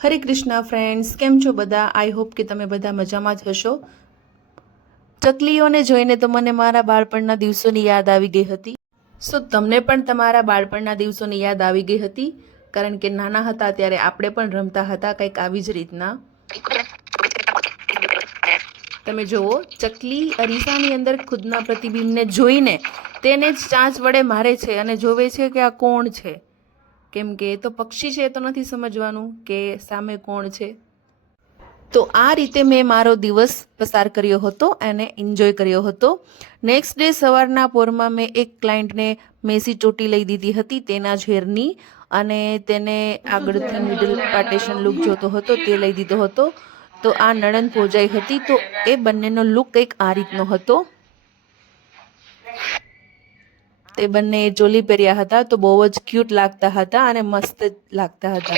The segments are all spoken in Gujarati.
હરે કૃષ્ણ ફ્રેન્ડ્સ, કેમ છો બધા? આઈ હોપ કે તમે બધા મજામાં જ હશો. ચકલીઓને જોઈને તો મને મારા બાળપણના દિવસોની યાદ આવી ગઈ હતી. તમને પણ તમારા બાળપણના દિવસોની યાદ આવી ગઈ હતી? કારણ કે નાના હતા ત્યારે આપણે પણ રમતા હતા કંઈક આવી જ રીતના. તમે જુઓ, ચકલી અરીસાની અંદર ખુદના પ્રતિબિંબને જોઈને તેને જ ચાંચ વડે મારે છે અને જોવે છે કે આ કોણ છે. કેમ કે એ તો પક્ષી છે, તો નથી સમજવાનું કે સામે કોણ છે. તો આ રીતે મેં મારો દિવસ પસાર કર્યો હતો અને એન્જોય કર્યો હતો. નેક્સ્ટ ડે સવારના પોરમાં મેં એક ક્લાયન્ટને મેસી ચોટી લઈ દીધી હતી તેના જ હેરની, અને તેને આગળથી મિડલ પાર્ટેશન લુક જોતો હતો તે લઈ દીધો હતો. તો આ નણંદ ભોજાઈ હતી, તો એ બંનેનો લુક કંઈક આ રીતનો હતો. તે બંને ચોલી પહેર્યા હતા તો બહુ જ ક્યુટ લાગતા હતા અને મસ્ત લાગતા હતા.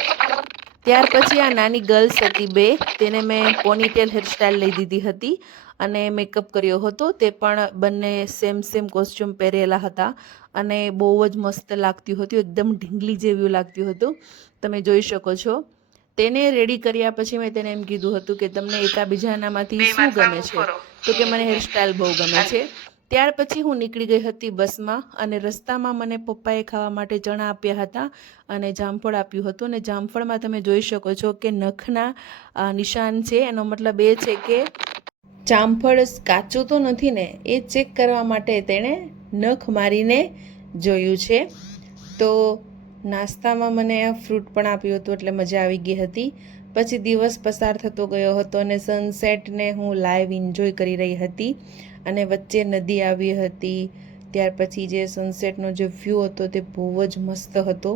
ત્યાર પછી આ નાની ગર્લ્સ હતી બે, તેને મેં પોનીટેલ હેરસ્ટાઈલ લઈ દીધી હતી અને મેકઅપ કર્યો હતો. તે પણ બંને સેમ કોસ્ચ્યુમ પહેરેલા હતા અને બહુ જ મસ્ત લાગતી હતી, એકદમ ઢીંગલી જેવું લાગતું હતું. તમે જોઈ શકો છો. તેને રેડી કર્યા પછી મેં તેને એમ કીધું હતું કે તમને એકાબીજાનામાંથી શું ગમે છે? તો કે મને હેરસ્ટાઈલ બહુ ગમે છે. ત્યાર પછી હું નીકળી ગઈ હતી બસમાં, અને રસ્તામાં મને પપ્પાએ ખાવા માટે ચણા આપ્યા હતા અને જામફળ આપ્યું હતું. અને જામફળમાં તમે જોઈ શકો છો કે નખના નિશાન છે. એનો મતલબ એ છે કે જામફળ કાચું તો નથી ને, એ ચેક કરવા માટે તેણે નખ મારીને જોયું છે. તો નાસ્તામાં મને આ ફ્રૂટ પણ આપ્યું હતું, એટલે મજા આવી ગઈ હતી. પછી દિવસ પસાર થતો ગયો હતો અને સનસેટને હું લાઈવ એન્જોય કરી રહી હતી, અને વચ્ચે નદી આવી હતી. ત્યાર પછી જે સનસેટનો જે વ્યૂ હતો તે બહુ જ મસ્ત હતો.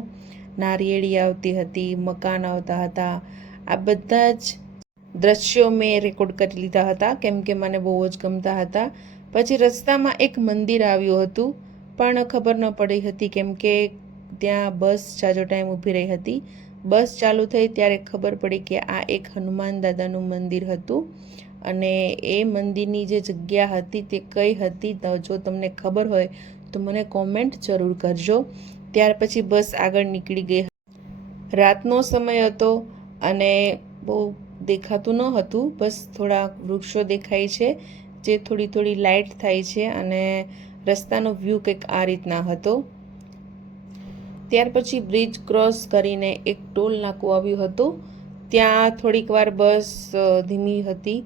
નારિયેળી આવતી હતી, મકાન આવતા હતા. આ બધા જ દ્રશ્યો મેં રેકોર્ડ કરી લીધા હતા, કેમ કે મને બહુ જ ગમતા હતા. પછી રસ્તામાં એક મંદિર આવ્યું હતું, પણ ખબર ન પડી હતી કેમ કે ત્યાં બસ જાજો ટાઈમ ઊભી રહી હતી. બસ ચાલુ થઈ ત્યારે ખબર પડી કે આ એક હનુમાન દાદાનું મંદિર હતું, અને એ મંદિરની જે જગ્યા હતી તે કઈ હતી, તો જો તમને ખબર હોય તો મને કોમેન્ટ જરૂર કરજો. ત્યાર પછી બસ આગળ નીકળી ગઈ. રાતનો સમય હતો અને બહુ દેખાતું ન હતું, બસ થોડા વૃક્ષો દેખાય છે જે થોડી લાઇટ થાય છે, અને રસ્તાનો વ્યૂ કંઈક આ રીતના હતો. ત્યાર પછી બ્રિજ ક્રોસ કરીને એક ટોલ નાકું આવ્યું હતું. ત્યાં થોડીક વાર બસ ધીમી હતી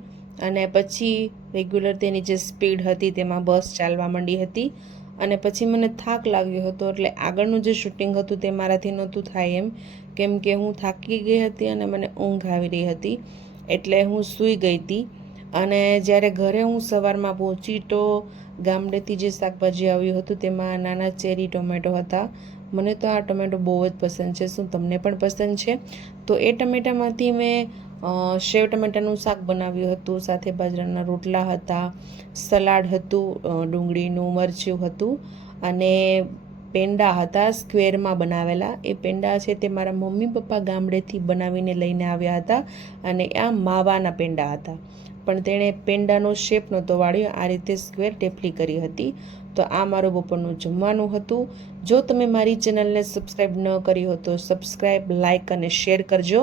અને પછી રેગ્યુલર તેની જે સ્પીડ હતી તેમાં બસ ચાલવા માંડી હતી. અને પછી મને થાક લાગ્યો હતો, એટલે આગળનું જે શૂટિંગ હતું તે મારાથી નહોતું થાય એમ, કેમ કે હું થાકી ગઈ હતી અને મને ઊંઘ આવી રહી હતી, એટલે હું સૂઈ ગઈ હતી. અને જ્યારે ઘરે હું સવારમાં પહોંચી તો ગામડેથી જે શાકભાજી આવ્યું હતું તેમાં નાના ચેરી ટોમેટો હતા. મને તો આ ટમેટો બહુ જ પસંદ છે. શું તમને પણ પસંદ છે? તો એ ટમેટામાંથી મેં સેવ ટમેટાનું શાક બનાવ્યું હતું, સાથે બાજરાના રોટલા હતા, સલાડ હતું, ડુંગળીનું મરચું હતું, અને પેંડા હતા સ્ક્વેરમાં બનાવેલા. એ પેંડા છે તે મારા મમ્મી પપ્પા ગામડેથી બનાવીને લઈને આવ્યા હતા, અને આ માવાના પેંડા હતા, પણ તેણે પેંડાનો શેપ નહોતો વાળ્યો, આ રીતે સ્ક્વેર ટેફલી કરી હતી. તો આ મારું બપોરનું જમવાનું હતું. જો તમે મારી ચેનલને સબસ્ક્રાઈબ ન કરી હો તો સબસ્ક્રાઈબ, લાઇક અને શેર કરજો.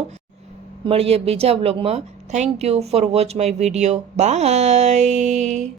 મળીએ બીજા વ્લોગમાં. Thank you for watch my video. By.